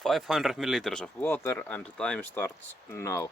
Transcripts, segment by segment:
500 milliliters of water and the time starts now.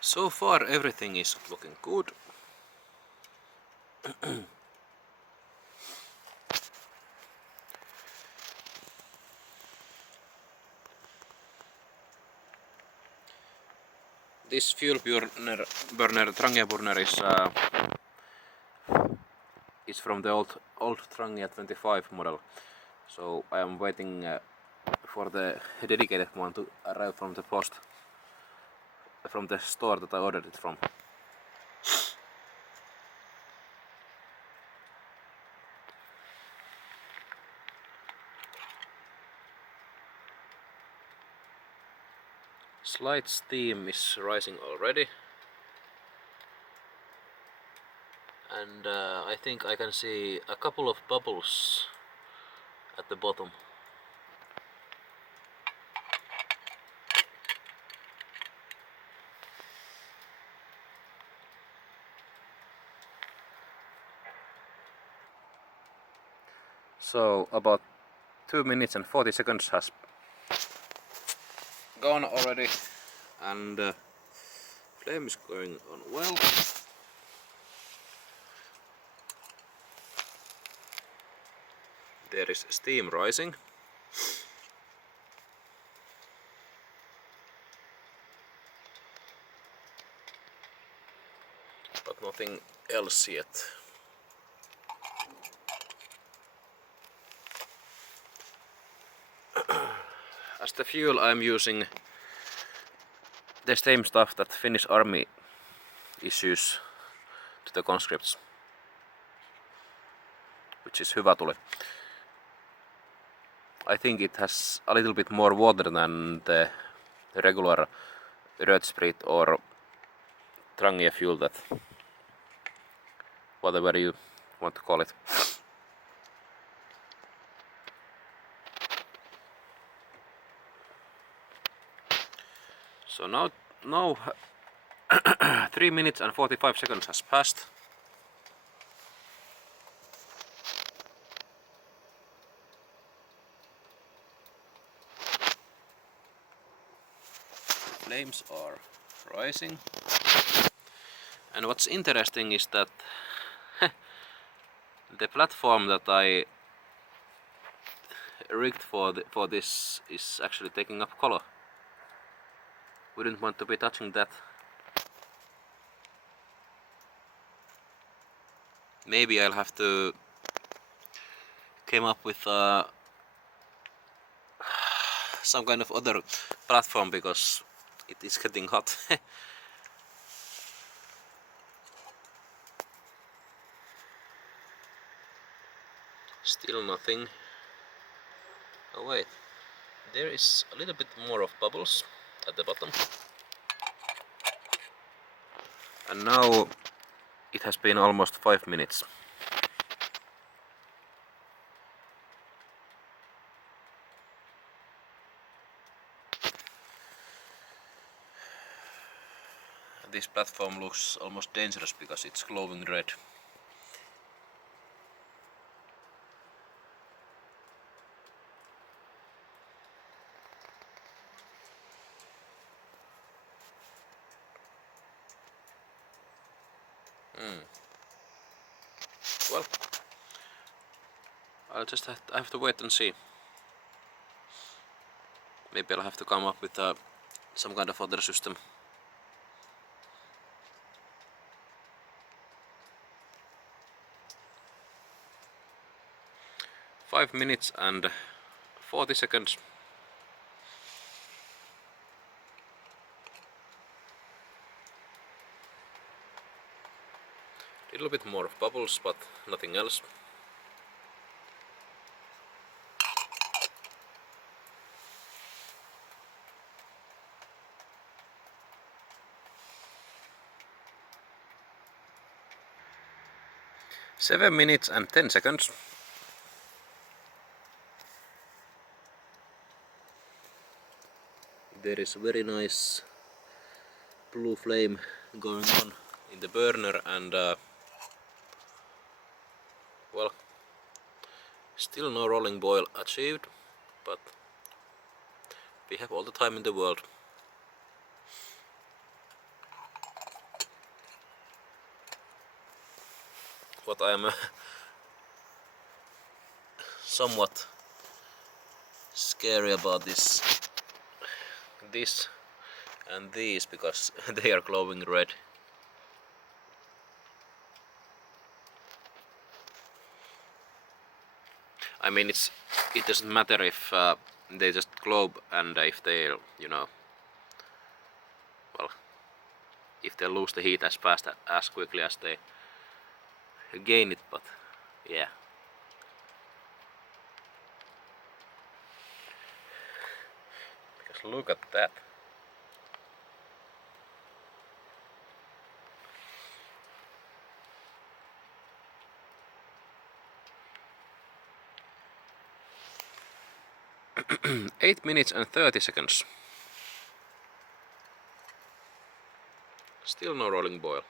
So far everything is looking good. This fuel burner trangia burner is from the old trangia 25 model. So I am waiting for the dedicated one to arrive from the post, from the store that I ordered it from. Slight steam is rising already, and I think I can see a couple of bubbles at the bottom. So about 2 minutes and 40 seconds has gone already, and flame is going on well. There is steam rising. But nothing else yet. As the fuel I'm using the same stuff that Finnish Army issues to the conscripts, which is hyvä tuli. I think it has a little bit more water than the regular rötsprit or trangia fuel, that whatever you want to call it. So now 3 minutes and 45 seconds has passed. Flames are rising. And what's interesting is that the platform that I rigged for this is actually taking up color. Wouldn't want to be touching that. Maybe I'll have to come up with some kind of other platform, because it is getting hot. Still nothing. Oh wait, there is a little bit more of bubbles at the bottom. And now it has been almost 5 minutes. This platform looks almost dangerous because it's glowing red. Well, I have to wait and see. Maybe I'll have to come up with some kind of other system. Five minutes and 40 seconds. A little bit more of bubbles, but nothing else. 7 minutes and 10 seconds. There is a very nice blue flame going on in the burner, and well, still no rolling boil achieved, but we have all the time in the world. What I am somewhat scary about this and these, because they are glowing red. I mean, it doesn't matter if they just glow, and if they, you know, well, if they lose the heat as fast as quickly as they gain it, but yeah. Because look at that. Eight minutes and 30 seconds. Still no rolling boil.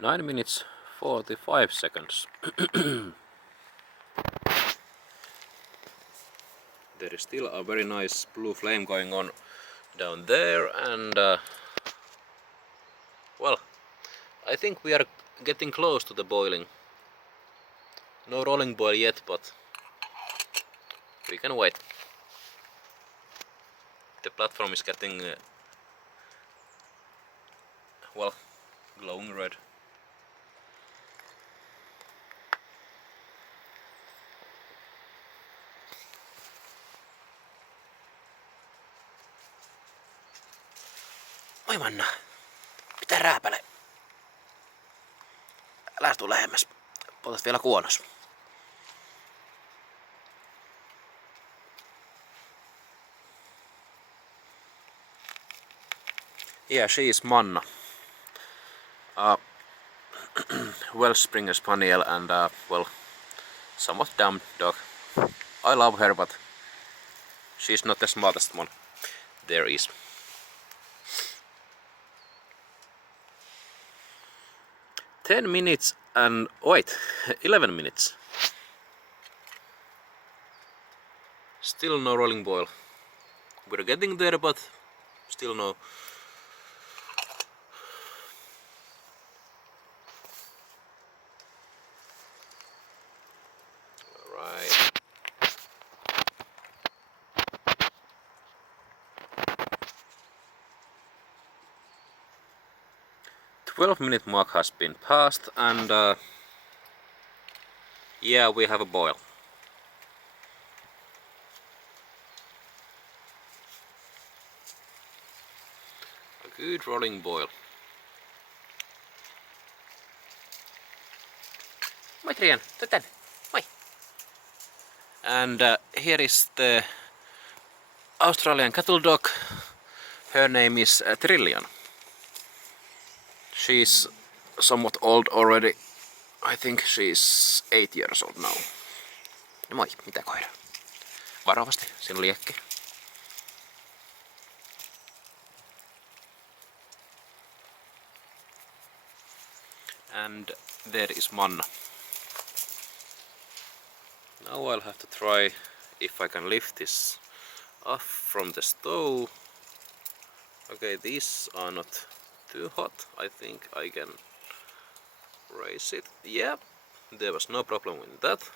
Nine minutes 45 seconds. There is still a very nice blue flame going on down there, and well, I think we are getting close to the boiling. No rolling boil yet, but we can wait. The platform is getting well, glowing red. Oi Manna, mitä rääpäle? Älä tuu lähemmäs. Poltat vielä kuonos. Yeah, she is Manna. Welsh Springer Spaniel, and well, somewhat dumb dog. I love her, but she's not the smartest one there is. Ten minutes and wait, 11 minutes. Still no rolling boil. We're getting there, but still no. Alright. 12-minute mark has been passed, and yeah, we have a boil. A good rolling boil. Moi Trian, tuu tänne. Moi. And here is the Australian cattle dog. Her name is Trillian. She's somewhat old already. I think she's 8 years old now. No moi, mitä koira? Varovasti, siinä on liekki. And there is Manna. Now I'll have to try if I can lift this off from the stove. Okay, these are not too hot. I think I can raise it. Yep, there was no problem with that.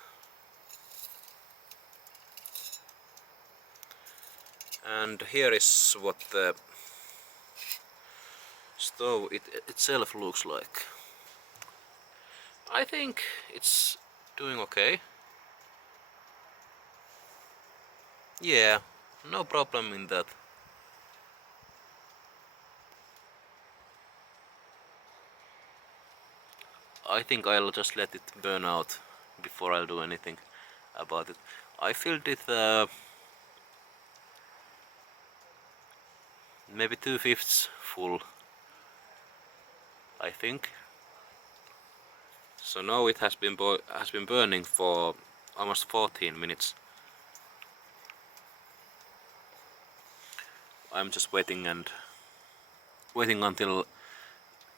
And here is what the stove itself looks like. I think it's doing okay. Yeah, no problem in that. I think I'll just let it burn out before I'll do anything about it. I filled it maybe 2/5 full, I think. So now it has been burning for almost 14 minutes. I'm just waiting until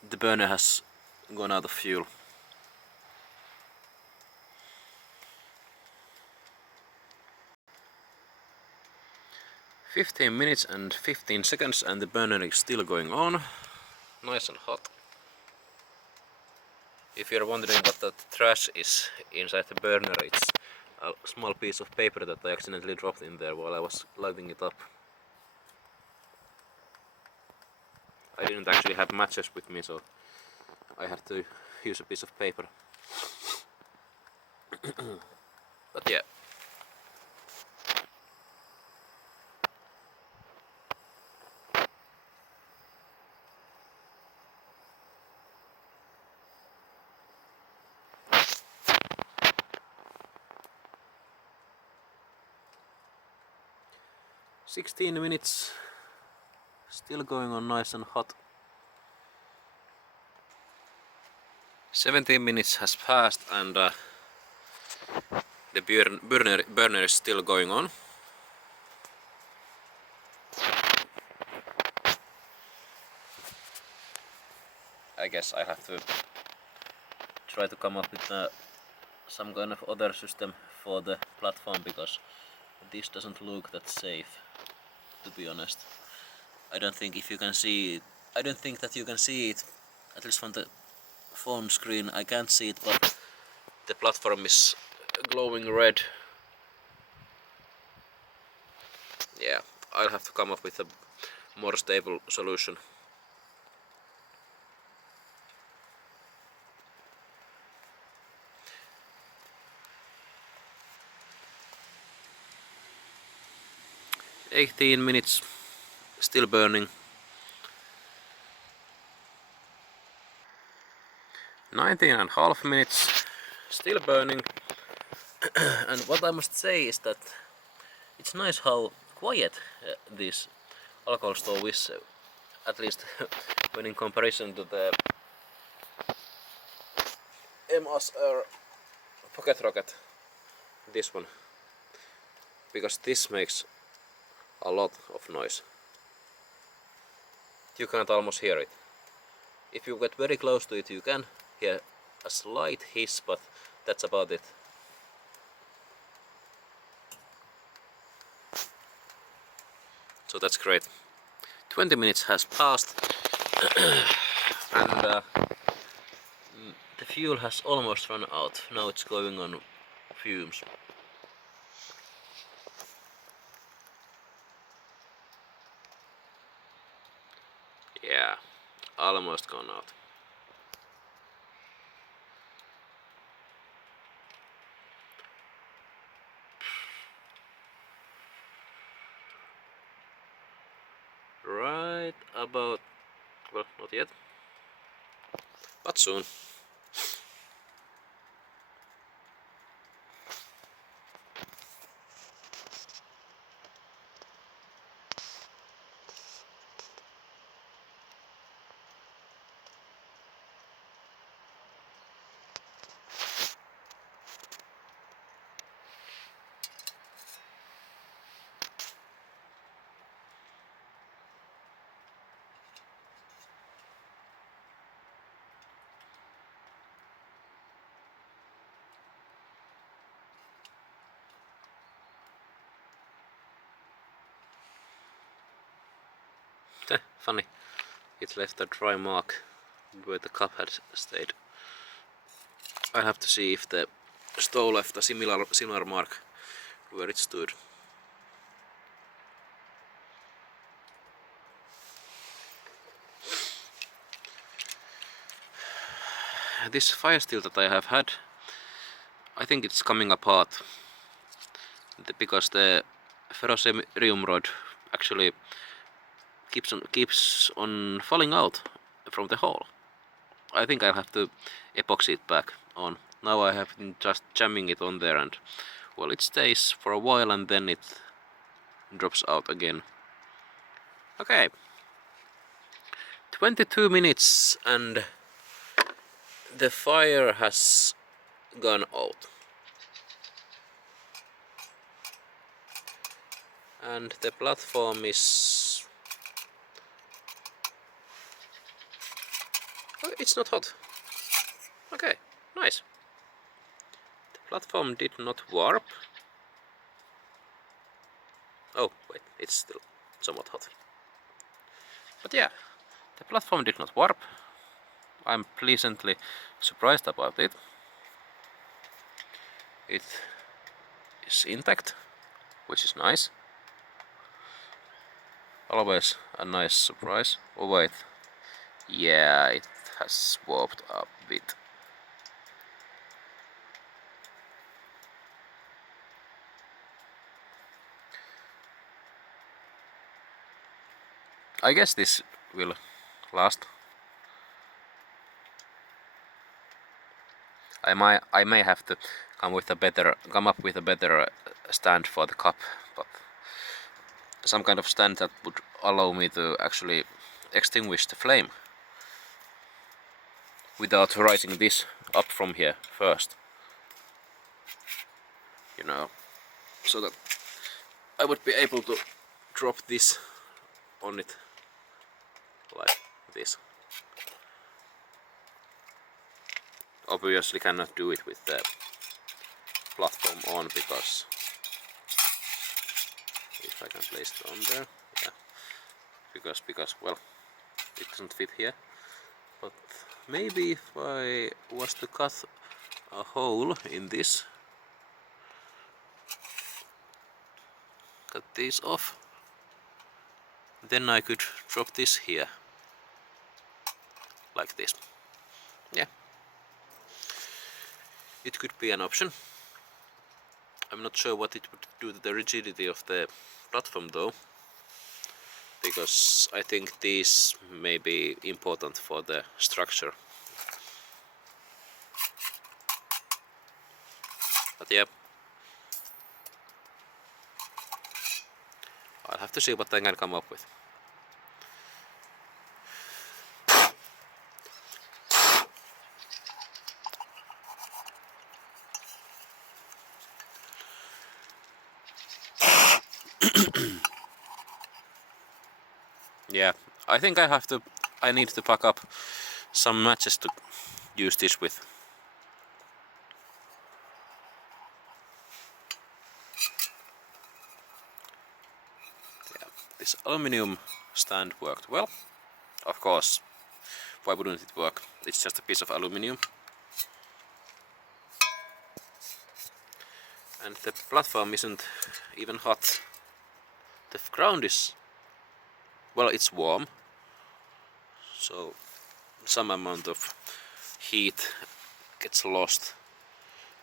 the burner has gone out of fuel. "15 minutes and 15 seconds and the burner is still going on, nice and hot. If you're wondering what that trash is inside the burner, it's a small piece of paper that I accidentally dropped in there while I was lighting it up. I didn't actually have matches with me, so I had to use a piece of paper. But yeah. "16 minutes, still going on nice and hot. 17 minutes has passed and the burner is still going on. I guess I have to try to come up with some kind of other system for the platform, because this doesn't look that safe, to be honest. I don't think that you can see it, at least from the phone screen. I can't see it, but the platform is glowing red. Yeah, I'll have to come up with a more stable solution. "18 minutes, still burning. 19.5 minutes, still burning." And what I must say is that it's nice how quiet this alcohol stove is, at least when in comparison to the MSR Pocket Rocket, this one, because this makes a lot of noise. You can't almost hear it. If you get very close to it, you can hear a slight hiss, but that's about it. So that's great. 20 minutes has passed and the fuel has almost run out. Now it's going on fumes. Yeah, almost gone out. Right about, well, not yet, but soon. Funny, it left a dry mark where the cup had stayed. I have to see if the stove left a similar mark where it stood. This fire steel that I have had, I think it's coming apart because the ferrocerium rod actually keeps on falling out from the hole. I think I'll have to epoxy it back on. Now I have been just jamming it on there and, well, it stays for a while and then it drops out again. Okay, 22 minutes and the fire has gone out. And the platform is... oh, it's not hot. Okay, nice. The platform did not warp. Oh, wait, it's still somewhat hot. But yeah, the platform did not warp. I'm pleasantly surprised about it. It is intact, which is nice. Always a nice surprise. Oh wait, yeah, it has warped a bit. I guess this will last. I may have to come up with a better stand for the cup, but some kind of stand that would allow me to actually extinguish the flame without rising this up from here first. You know, so that I would be able to drop this on it like this. Obviously cannot do it with the platform on, because if I can place it on there, yeah, because well, it doesn't fit here. But maybe if I was to cut a hole in this, cut these off, then I could drop this here like this. Yeah, it could be an option. I'm not sure what it would do to the rigidity of the platform though, because I think these may be important for the structure. But yeah, I'll have to see what I can come up with. Yeah, I think I need to pack up some matches to use this with. Yeah, this aluminium stand worked well. Of course, why wouldn't it work? It's just a piece of aluminium. And the platform isn't even hot. The ground is... well, it's warm, so some amount of heat gets lost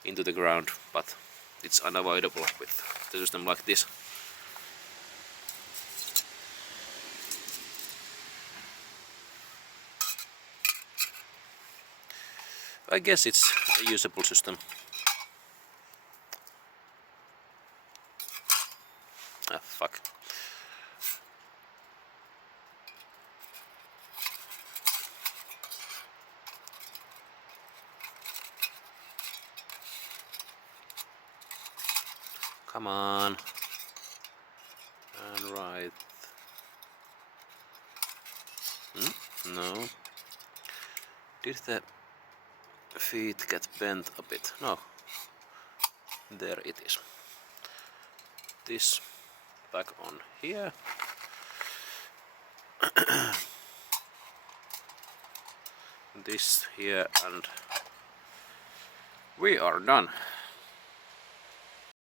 into the ground, but it's unavoidable with the system like this. I guess it's a usable system. Ah, fuck. Come on. And right. No. Did the feet get bent a bit? No. There it is. This back on here. This here, and we are done.